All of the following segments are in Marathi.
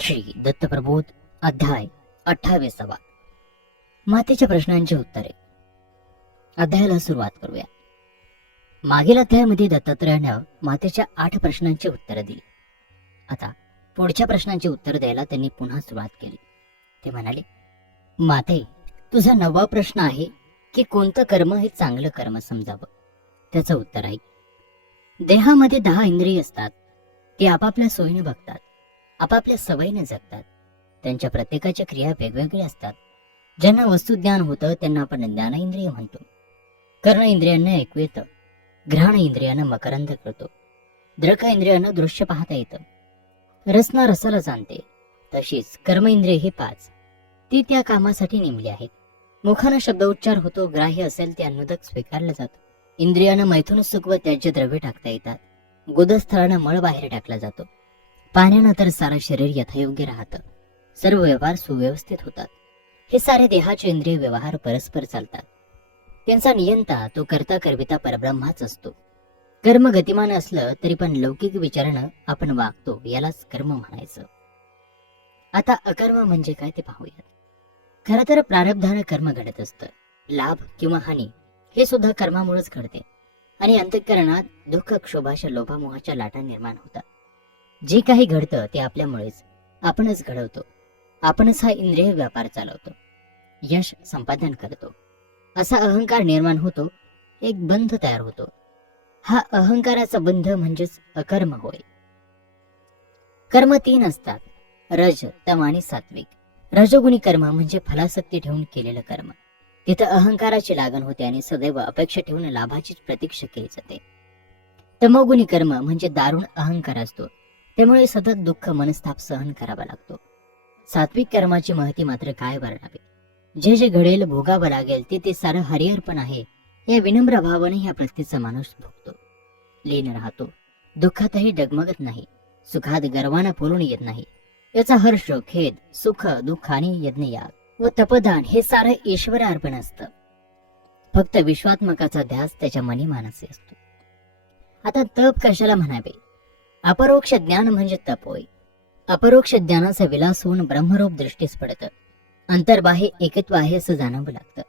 श्री दत्तप्रबोध अध्याय 28. मातेच्या प्रश्नांची उत्तरे. अध्यायाला सुरुवात करूया. मागील अध्यायामध्ये दत्तात्रयानं मातेच्या 8 प्रश्नांची उत्तरं दिली. आता पुढच्या प्रश्नांची उत्तर द्यायला त्यांनी पुन्हा सुरुवात केली. ते म्हणाले, माते, तुझा 9वा प्रश्न आहे की कोणतं कर्म हे चांगलं कर्म समजावं. त्याचं उत्तर आहे, देहामध्ये 10 इंद्रिय असतात. ते आपापल्या सोयीने बघतात, आपापल्या सवयीने जगतात. त्यांच्या प्रत्येकाच्या क्रिया वेगवेगळ्या असतात. ज्यांना वस्तुज्ञान होतं त्यांना आपण ज्ञानेंद्रिय म्हणतो. कर्ण इंद्रियांना ऐकू येतं, घ्राण इंद्रियानं मकरंद कळतो, द्रक इंद्रियानं दृश्य पाहता येतं, रसना रसाला जाणते. तशीच कर्म इंद्रिय हे 5 ती त्या कामासाठी नेमली आहेत. मुखानं शब्द उच्चार होतो, ग्राह्य असेल ते अनुदक स्वीकारलं जातं. इंद्रियानं मैथुन सुख व त्याज्य द्रव्य टाकता येतात. गोदस्थळानं मळ बाहेर टाकला जातो. पाण्यानं तर सारं शरीर यथायोग्य राहतं. सर्व व्यवहार सुव्यवस्थित होतात. हे सारे देहाचे इंद्रिय व्यवहार परस्पर चालतात. त्यांचा नियंता तो करता करविता परब्रह्माच असतो. कर्म गतिमान असलं तरी पण लौकिक विचारानं आपण वागतो, यालाच कर्म म्हणायचं. आता अकर्म म्हणजे काय ते पाहूयात. खरं तर प्रारब्धानं कर्म घडत असतं. लाभ किंवा हानी हे सुद्धा कर्मामुळेच घडते. आणि अंतःकरणात दुःख, क्षोभाच्या, लोभामोहाच्या लाटा निर्माण होतात. जे काही घडतं ते आपल्यामुळेच. आपणच घडवतो. आपणच हा इंद्रिय व्यापार चालवतो, यश संपादन करतो. असा अहंकार निर्माण होतो, एक बंध तयार होतो. हा अहंकाराचा बंध म्हणजेच अकर्म होय. कर्म 3 असतात, रज, तम आणि सात्विक. रजोगुणी कर्म म्हणजे फलासक्ती ठेवून केलेलं कर्म. तिथं अहंकाराची लागण होते आणि सदैव अपेक्षा ठेवून लाभाचीच प्रतीक्षा केली जाते. तमोगुणी कर्म म्हणजे दारुण अहंकार असतो, त्यामुळे सतत दुःख, मनस्ताप सहन करावा लागतो. सात्विक कर्माची महती मात्र काय वर्णावे. जे जे घडेल, भोगावं लागेल ते सारं हरिहरपण आहे, या विनम्र भावाने ह्या प्रत्येचा माणूस भोगतो. लीन राहतो, दुःखातही डगमगत नाही, सुखात गर्वानं फुलून येत नाही. याचा हर्ष, खेद, सुख, दुःख आणि यज्ञयाग व तपदान हे सारं ईश्वर अर्पण असतं. फक्त विश्वात्मकाचा ध्यास त्याच्या मनी मानसी असतो. आता तप कशाला म्हणावे. अपरोक्ष ज्ञान म्हणजे तप होय. अपरोक्ष ज्ञानाचा विलास होऊन ब्रह्मरूप दृष्टीस पडतं. अंतर्बाह्य एकत्व आहे असं जाणवं लागतं.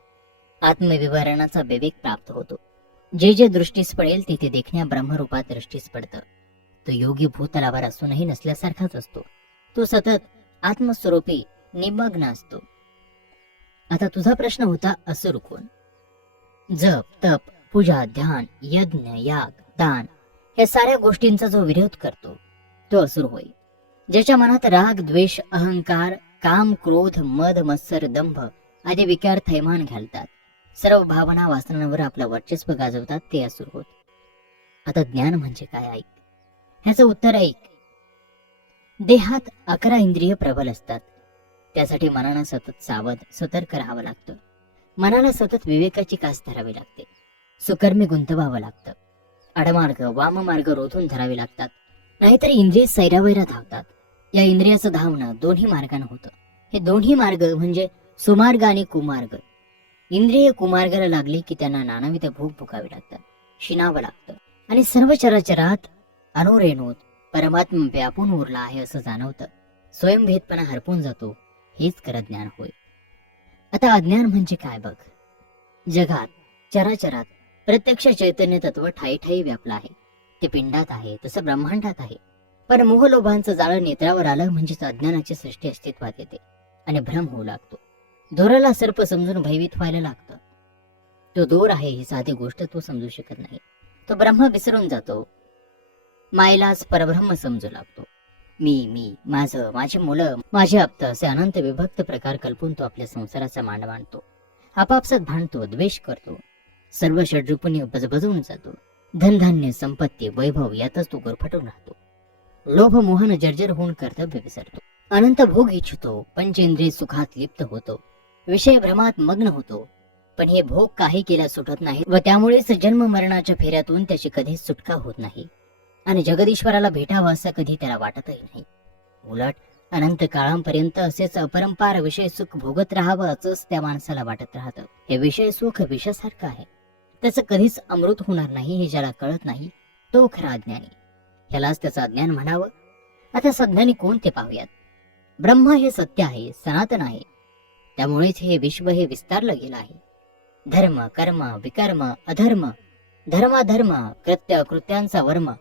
आत्मविवरणाचा विवेक प्राप्त होतो. जे जे दृष्टीस पडेल तिथे देखण्या ब्रह्मरूपात दृष्टीस पडतं. तो योगी भूतलावर असूनही नसल्यासारखाच असतो. तो सतत आत्मस्वरूपी निमग्न असतो. आता तुझा प्रश्न होता असुर कोण. जप, तप, पूजा, ध्यान, यज्ञ, याग, दान या साऱ्या गोष्टींचा जो विरोध करतो तो असुर होय. ज्याच्या मनात राग, द्वेष, अहंकार, काम, क्रोध, मद, मत्सर, दंभ आदी विकार थैमान घालतात, सर्व भावना वासनांवर आपलं वर्चस्व गाजवतात, ते असुर होत. आता ज्ञान म्हणजे काय ऐक. ह्याचं उत्तर ऐक. देहात 11 इंद्रिय प्रबल असतात. त्यासाठी मनाला सतत सावध, सतर्क राहावं लागतं. मनाला सतत विवेकाची कास धरावी लागते. सुकर्मी गुंतवावं लागतं. आडमार्ग, वाममार्ग रोधून धरावे लागतात, नाहीतर इंद्रिय सैरावैरा धावतात. या इंद्रियाचं धावणं दोन्ही मार्गाने होतं. हे दोन्ही मार्ग म्हणजे सुमार्ग आणि कुमार्ग. इंद्रिय कुमार्गाला लागली की त्यांना नानाविध भोग भोगावे लागतात, शिनावं लागतं आणि सर्व चराचरात अनुरेणूत परमात्मा व्यापून उरला आहे असं जाणवतं. स्वयंभेदपणा हरपून जातो. हेच खरं ज्ञान होय. आता अज्ञान म्हणजे काय बघ. जगात चराचरात प्रत्यक्ष चैतन्य तत्व ठाई ठाई व्यापलं आहे. ते पिंडात आहे, तसं ब्रह्मांडात आहे. पण मोहलोभांचं जाळं नेत्रावर आलं म्हणजेच अज्ञानाची सृष्टी अस्तित्वात येते आणि भ्रम होऊ लागतो. दोराला सर्प समजून भयभीत व्हायला लागतं. तो दोर आहे ही साधी गोष्ट तो समजू शकत नाही. तो ब्रह्म विसरून जातो. मायलाच परब्रह्म समजू लागतो. मी, माझं, माझी मुलं, माझे आप्त असे अनंत विभक्त प्रकार कल्पून तो आपल्या संसाराचा मांड मांडतो. आपापसात भांडतो, द्वेष करतो. सर्व षड्रूपांनी बजबजून जातो. धनधान्य, संपत्ती, वैभव यातच तो गुरफटून राहतो. लोभ मोहन जर्जर होऊन कर्तव्य विसरतो. अनंत भोग इच्छितो. पंचेंद्रिय सुखात लिप्त होतो. विषय भ्रमात मग्न होतो. पण हे भोग काही केल्या सुटत नाही व त्यामुळेच जन्म मरणाच्या फेऱ्यातून त्याची कधीच सुटका होत नाही आणि जगदीश्वराला भेटावं असं कधी त्याला वाटतही नाही. उलट अनंत काळांपर्यंत असेच अपरंपार विषय सुख भोगत राहावं असंच त्या माणसाला वाटत राहतं. हे विषय सुख विषासारखं आहे. त्याचं कधीच अमृत होणार नाही हे ज्याला कळत नाही तो खरा अज्ञानी. ह्यालाच त्याचं अज्ञान म्हणावं. आता सज्ञानी कोण ते पाहूयात. ब्रह्म हे सत्य आहे, सनातन आहे. त्यामुळेच हे विश्व हे विस्तारलं गेलं आहे. धर्म कर्म विकर्म अधर्म धर्माधर्म कृत्य कृत्यांचा वर्म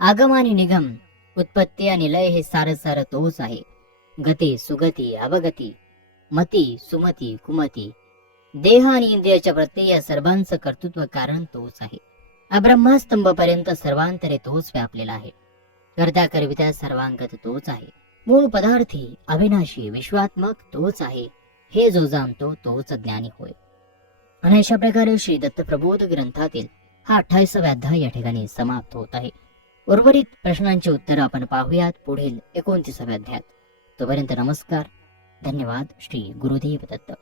आगम आणि निगम उत्पत्ती आणि लय हे सारं सारं तोच आहे. गती सुगती अवगती मती सुमती कुमती देह आणि इंद्रियाच्या प्रत्यय या सर्वांचं कर्तृत्व कारण तोच आहे. अब्रह्मास्तंभपर्यंत सर्वांतरे तोच व्यापलेला आहे. करता करविता सर्वांगत तोच आहे. मूळ पदार्थी अविनाशी विश्वात्मक तोच आहे. हे जो जाणतो तोच ज्ञानी होय. आणि अशा प्रकारे श्री दत्त प्रबोध ग्रंथातील हा 28वा अध्याय या ठिकाणी समाप्त होत आहे. उर्वरित प्रश्नांची उत्तरं आपण पाहूयात पुढील 29व्या अध्यायात. तोपर्यंत नमस्कार, धन्यवाद. श्री गुरुदेव दत्त.